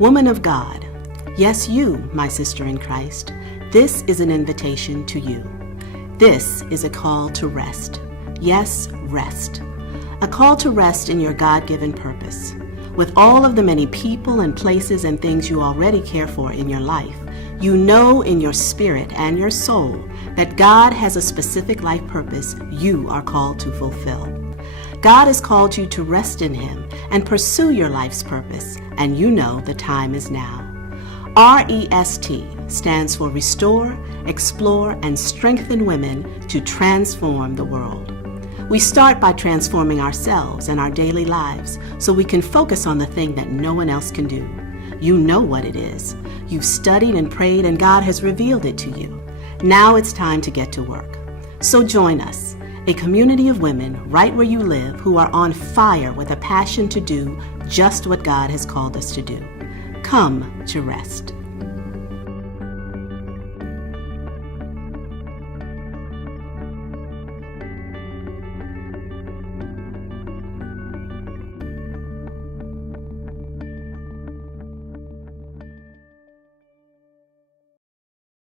Woman of God, yes, you, my sister in Christ, this is an invitation to you. This is a call to rest. Yes, rest. A call to rest in your God-given purpose. With all of the many people and places and things you already care for in your life, you know in your spirit and your soul that God has a specific life purpose you are called to fulfill. God has called you to rest in Him and pursue your life's purpose, and you know the time is now. REST stands for Restore, Explore, and Strengthen Women to Transform the World. We start by transforming ourselves and our daily lives so we can focus on the thing that no one else can do. You know what it is. You've studied and prayed, and God has revealed it to you. Now it's time to get to work. So join us, a community of women right where you live who are on fire with a passion to do just what God has called us to do. Come to rest.